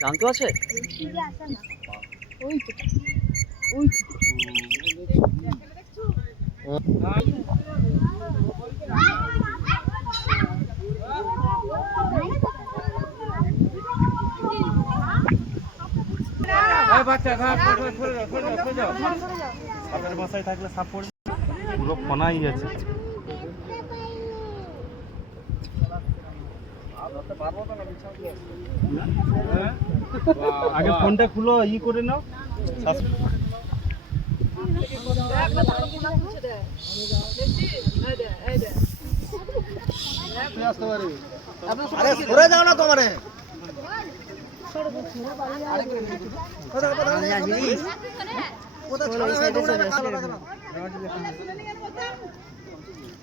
জানতো আছে? সাপের বাসায় থাকলে সাপ পড়বে পুরো ফনাই আছে। আগে ফোনটা খুলো ই করে নাও। আরে সরে যাও না তোমারে।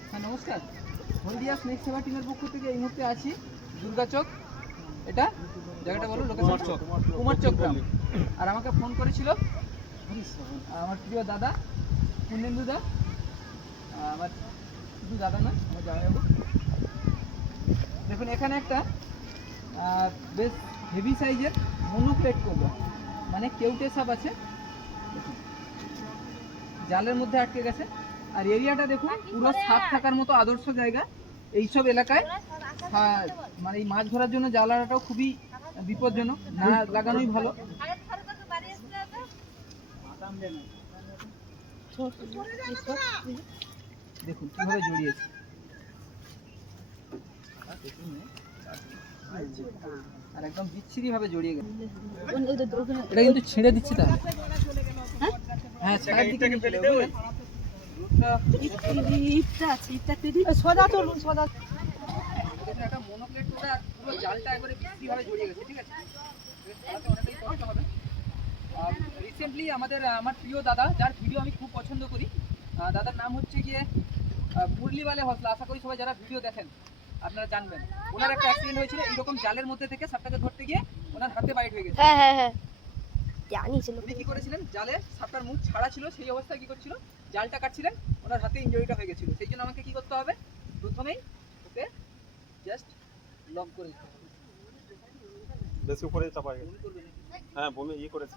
হ্যাঁ নমস্কার। হলদিয়া স্নেক সেবা টিমের পক্ষ থেকে এই মুহূর্তে আছি। দুর্গাচক এটা জায়গাটা বলো লোকেশন চক কুমার গ্রাম। আর আমাকে ফোন করেছিল আমার প্রিয় দাদা পূর্ণেন্দু দা। আমার শুধু দাদা না আমার জামাইবাবু। দেখুন এখানে একটা আহ, বেশ হেভি সাইজের মনোপ্লেট করব। মানে কেউটে সাপ আছে। জালের মধ্যে আটকে গেছে। আর এরিয়াটা দেখুন পুরো সাপ থাকার মতো আদর্শ জায়গা। এইসব এলাকায় সা- মানে এই মাছ ধরার জন্য জালাটাও খুবই বিপজ্জনক না লাগানোই ভালো। দেখুন কীভাবে জড়িয়েছে। আর একদম বিচ্ছিরি ভাবে জড়িয়ে গেছে। এটা কিন্তু ছেড়ে দিচ্ছে তাহলে। হ্যাঁ ছাড়ার রিসেন্টলি আমাদের আমার প্রিয় দাদা, যার ভিডিও আমি খুব পছন্দ করি দাদার নাম হচ্ছে গিয়ে মুরলিওয়ালে হসলা। আশা করি সবাই যারা ভিডিও দেখেন, আপনারা জানবেন। ওনার একটা অ্যাক্সিডেন্ট হয়েছিল, এইরকম জালের মধ্যে থেকে সাপটাকে ধরতে গিয়ে ওনার হাতে বাইট হয়ে গেছে। হ্যাঁ হ্যাঁ হ্যাঁ। জানি ছিল। উনি কি করেছিলেন? জালে সাপটার মুখ ছাড়া ছিল সেই অবস্থায় কি করছিল? জালটা কাটছিলেন ওনার হাতে ইঞ্জুরিটা হয়ে গেছিল। সেই জন্য আমাকে কি করতে হবে? প্রথমেই ওকে জাস্ট লক করে দিতে হবে। বেশি উপরে চাপা গেছে। হ্যাঁ বমি ই করেছে।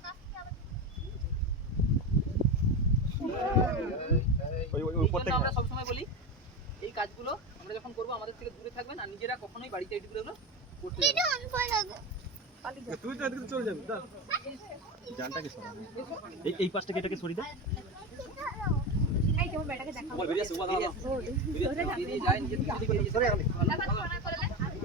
ওই ওই উপর থেকে আমরা সবসময় বলি এই কাজগুলো আমরা যখন করব আমাদের থেকে দূরে থাকবেন আর নিজেরা কখনোই বাড়িতে এই এগুলো করতে। তুই তো এদিকে চলে যাবি দা জানটাকে সরা এই এই পাশ থেকে এটাকে সরিয়ে দে বেরিয়ে যায়, নিজে থেকে বেরিয়ে যেতে পারে। ভালো, ভালো।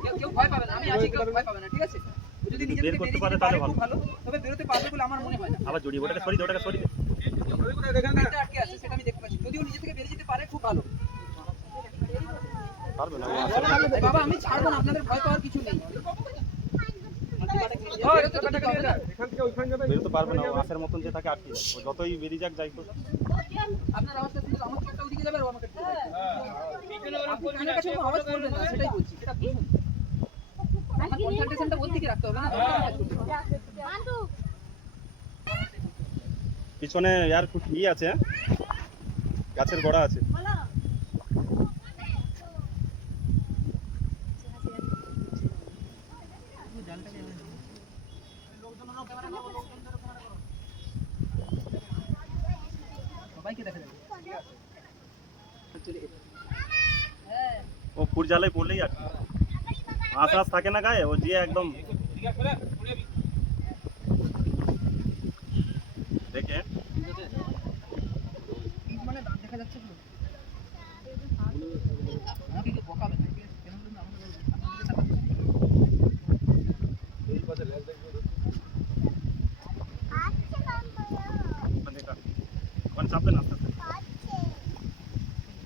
কেউ- কেউ ভয় পাবে না, আমি আছি, কেউ ভয় পাবে না, ঠিক আছে? ও যদি নিজে বের থেকে করতে বেরিয়ে পারে যেতে তাহলে পারে, খুব ভালো। তবে বেরোতে পারবে বলে আমার মনে হয় আবার জড়িয়ে ওটাকে সরিয়ে দে ওটাকে সরিয়ে আটকে আছে, সেটা আমি দেখতে পাচ্ছি। যদিও নিজে থেকে বেরিয়ে যেতে পারে, খুব ভালো। বাবা, আমি ছাড়বো না, আপনাদের ভয় পাওয়ার কিছু নেই। বেরোতে তো। পারবে না মতন যে থাকে আটকে যতই বেরিয়ে যাক যাই করুক আপনার আওয়াজটা শুনলে আমার চোখটা ওদিকে যাবে আর ও আমাকে একটু দেখবে। আপনি কানের কাছে কোনো আওয়াজ করবেন না, সেটাই বলছি, সেটা বুঝুন। আমার concentration-টা ওর দিকে রাখতে হবে না, ওর কাছে করতে হবে। পিছনে ইয়ার ই আছে হ্যাঁ? গাছের গোড়া আছে সবাইকে দেখা যাবে চলে এসো। ও ফুট জ্বালাই পড়লেই আর আঁশ আঁশ থাকে না গায়ে ও দিয়ে একদম দেখে। পিঠ মানে দাঁত দেখা যাচ্ছে পুরো। আমাকে কেউ বকাবে না, ঠিক আছে? কেন বলুন তো, আমাদের আপনাদের সাথে ওখানে এটা ওখানে চাপবে না আস্তে আস্তে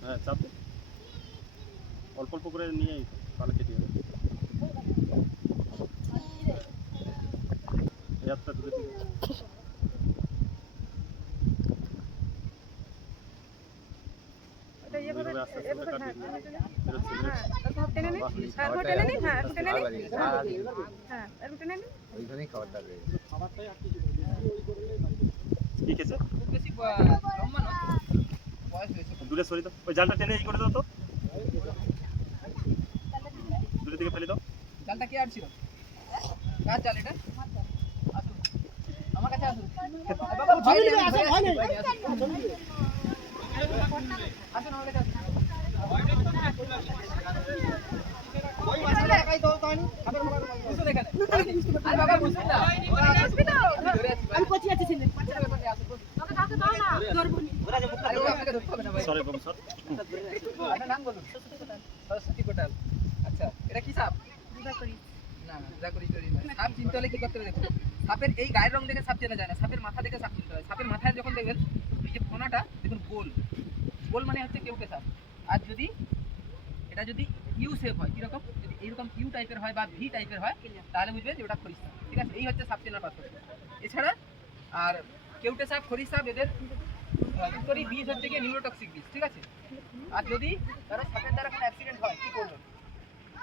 হ্যাঁ চাপবে অল্প অল্প করে নিয়ে তাহলে কেটে যাবে? দূরে ব- লম্বা নয়, বয়স হয়েছে। দূরে সরিয়ে ওই জালটা টেনে এই করে দাও তো। দূরে থেকে ফেলে দাও জালটা কে আটছিল কার জাল এটা আমার কাছে আসুন আসুন। আমার কাছে। আরে আছি। আরে। সরি বাবু স্যার নাম বলুন সরস্বতী কোটাল আচ্ছা এটা কি সাপ? না না না। চিনতে হলে কি করতে হবে দেখুন, সাপের এই গায়ের রং দেখে সাপ চেনা যায় না, সাপের মাথা দেখে সাপ চিনতে হয়। সাপের মাথায় যখন দেখবেন এই দেখুন, গোল। গোল মানে হচ্ছে কেউকে সাপ। আর যদি, এটা যদি ইউ শেপ হয়, কীরকম? যদি এইরকম ইউ টাইপের হয় বা ভি টাইপের হয়, তাহলে বুঝবেন যে ওটা খরিস সাপ। ঠিক আছে? এই হচ্ছে সাপ চেনার পার্থক্য। এছাড়া, আর কেউটে সাপ খরিস সাপ, এদের বীজ হচ্ছে গিয়ে নিউরোটক্সিক বীজ, ঠিক আছে? আর যদি তারা সাপের দ্বারা কোনো অ্যাক্সিডেন্ট হয়, কি করবেন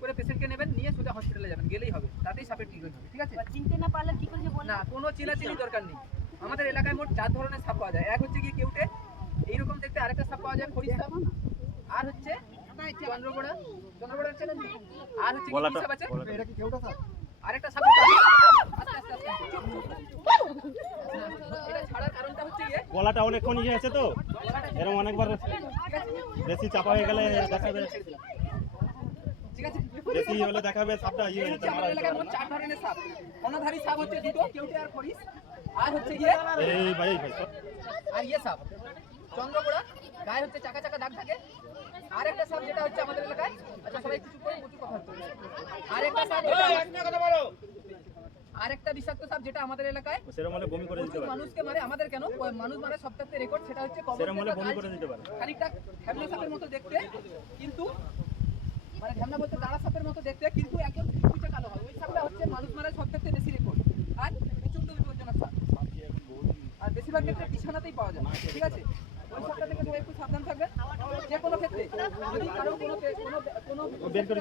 করে পেশেন্টকে নেবেন নিয়ে সোজা হসপিটালে যাবেন গেলেই হবে। তাতেই সাপের ট্রিটমেন্ট হবে ঠিক আছে? চিনতে না পারলে কি করে না কোনো চেনাচেনি দরকার নেই। আমাদের এলাকায় মোট চার ধরনের সাপ পাওয়া যায়। এক হচ্ছে গিয়ে কেউটে এইরকম দেখতে আরেকটা সাপ পাওয়া যায় খরিস সাপ। আর হচ্ছে চন্দ্রগোড়া। চন্দ্রগোড়া হচ্ছে আর হচ্ছে কি সাপ আছে? সাপ? এটা ছাড়ার কারণটা হচ্ছে গিয়ে গলাটা অনেকক্ষণ ইয়ে আছে তো? এরকম অনেকবার বেশি চাপা হয়ে গেলে দেখাবে ঠিক আছে? বেশি হলে দেখাবে সাপটা ইয়ে হচ্ছে আমাদের এলাকায় মোট চার ধরনের সাপ। অনাধারী সাপ হচ্ছে দুটো কেউটে আর খরিস। আর হচ্ছে গিয়ে এই ভাই ভাই আর ইয়ে সাপ। চন্দ্রকোড়া গায়ে হচ্ছে চাকা চাকা দাগ থাকে। আর একটা সাপ যেটা হচ্ছে আমাদের এলাকায় আচ্ছা সবাই কিছু করে প্রচুর কথা হচ্ছে আর একটা সাপ আর একটা বিষাক্ত সাপ যেটা আমাদের এলাকায় সেরকম হলে বমি করে দিতে প্রচুর পারে। মানুষকে মারে আমাদের কেন? মানুষ মারে সপ্তাহে রেকর্ড সেটা হচ্ছে কবর সেরকম হলে বমি করে দিতে পারে। খানিকটা সাপের মতো দেখতে কিন্তু মানে ঢ্যামনা বলতে দাঁড়া সাপের মতো দেখতে কিন্তু একদম পিছে কালো হয়। ওই সাপটা হচ্ছে মানুষ মারা সব থেকে বেশি রেকর্ড আর প্রচণ্ড বিপজ্জনক সাপ। আর বেশিরভাগ ক্ষেত্রে বিছানাতেই পাওয়া যায়। ঠিক আছে? ওই সাপটা থেকে সবাই একটু সাবধান থাকবেন যে কোনো ক্ষেত্রে যদি কারও কোনো কোনো।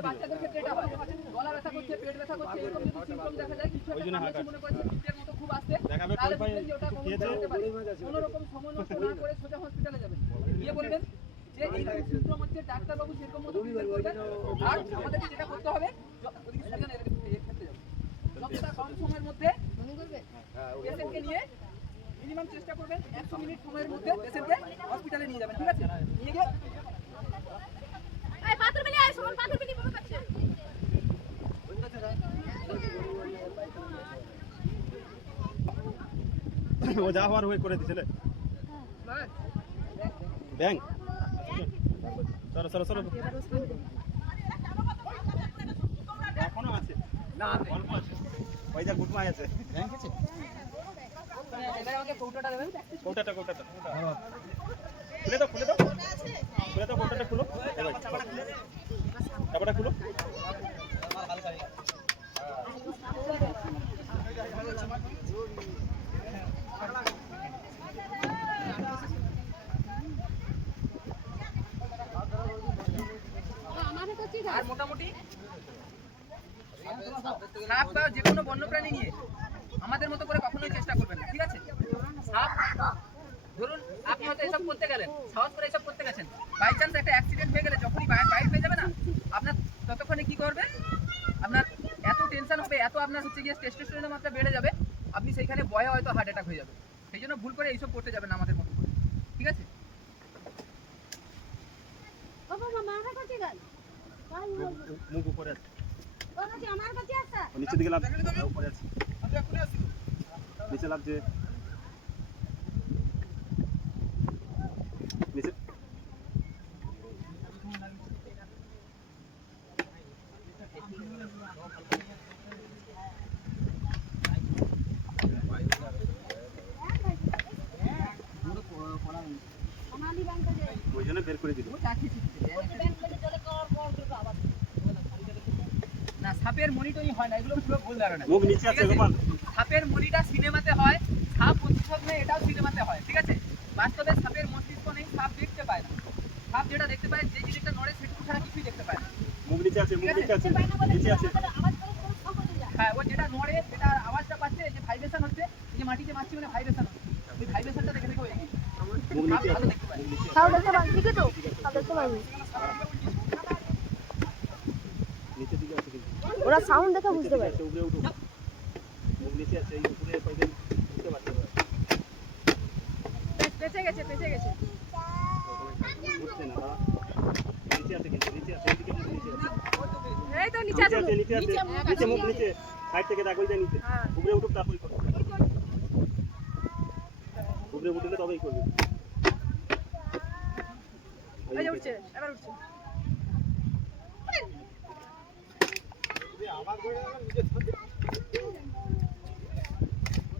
বাচ্চাদের ক্ষেত্রে এটা হয়। গলা ব্যথা করছে পেট ব্যথা করছে এরকম যদি সিমটম দেখা যায় কিছু একটা মনে করছে পিঠের মতো খুব দেখাবে তাহলে ওটা কোনো রকম সময় নষ্ট না করে সোজা হসপিটালে যাবেন গিয়ে বলবেন যে এই হচ্ছে ডাক্তারবাবু সেরকম মতো treatment করবেন। আর আমাদেরকে যেটা করতে হবে যতটা কম সময়ের মধ্যে পেশেন্টকে নিয়ে মিনিমাম চেষ্টা করবেন একশো মিনিট সময়ের মধ্যে পেশেন্টকে হসপিটালে নিয়ে যাবেন ঠিক আছে? নিয়ে গিয়ে ও যা হওয়ার হয়ে করে দিছিলে ব্যাংক। সরো সরো সরো এখনও আছে? না অল্প আছে। পয়সা গুটমাই আছে। ব্যাংক আছে। কৌটোটা কৌটাটা কৌটাটা খুলে দাও খুলে দাও। খুলে দাও কৌটাটা খুলো। চাপাটা খুলো আর মোটামুটি সাপ বা যে কোনো বন্যপ্রাণী নিয়ে আমাদের মতো করে কখনোই চেষ্টা করবেন না ঠিক আছে সাপ ধরুন আপনি হয়তো এসব করতে গেলেন সাহস করে এসব করতে গেছেন বাই চান্স একটা অ্যাক্সিডেন্ট হয়ে গেলে যখনই বাইক হয়ে যাবে না আপনার ততক্ষণে কি করবে আপনার এত টেনশন হবে এত আপনার হচ্ছে গিয়ে টেস্টোস্টেরনের মাত্রা বেড়ে যাবে আপনি সেইখানে ভয়ে হয়তো হার্ট অ্যাটাক হয়ে যাবে সেই জন্য ভুল করে এইসব করতে যাবেন আমাদের মতো করে ঠিক আছে মুখ উপরে নিচের দিকে লাভ উপরে আছে। নিচে লাভ যে নিচে ব্যাংকে ওই জন্য বের করে দিল। সাপের মনিটা সিনেমাতে হয় সাপ প্রতিশোধ নেয় এটাও সিনেমাতে হয় ঠিক আছে? বাস্তবে সাপের মস্তিষ্ক নেই সাপ দেখতে পায় না। সাপ যেটা দেখতে পায় যে জিনিসটা নড়ে সেটুকু ছাড়া কিছুই দেখতে পায় না। হ্যাঁ ও যেটা নড়ে সেটা আওয়াজটা পাচ্ছে যে ভাইবেশন হচ্ছে যে মাটিতে মাছি মানে ভাইবেশন হচ্ছে। ওই ভাইব্রেশনটা দেখে দেখে ওরা সাউন্ড দেখে বুঝতে পারে। আছে উপরে উঠো মুখ নিচে আছে উপরে পাইলে বুঝতে পারছি না। পেঁচে গেছে পেঁচে গেছে। উঠছে না নিচে নিচে নিচে এই তো নিচে আছে। নিচে আছে নিচে মুখ নিচে। সাইড থেকে দেখ ওই যে নিচে। উপরে উঠুক তারপরে করবে। উপরে উঠলে তবেই করবে। এই উঠছে এবার উঠছে।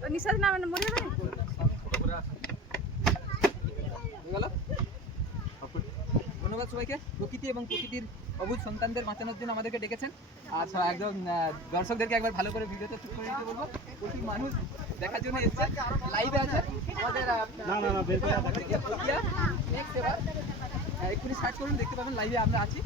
নিঃশ্বাস না মানে মরে যাবে? হয়ে ধন্যবাদ সবাইকে প্রকৃতি এবং প্রকৃতির অবুধ সন্তানদের বাঁচানোর জন্য আমাদেরকে ডেকেছেন আর একদম দর্শকদেরকে একবার ভালো করে ভিডিওতে চুপ করে দিতে বলব প্রচুর মানুষ দেখার জন্য এসছে লাইভে আছে আমাদের না না না বের করে এক্ষুনি সার্চ করুন দেখতে পাবেন লাইভে আমরা আছি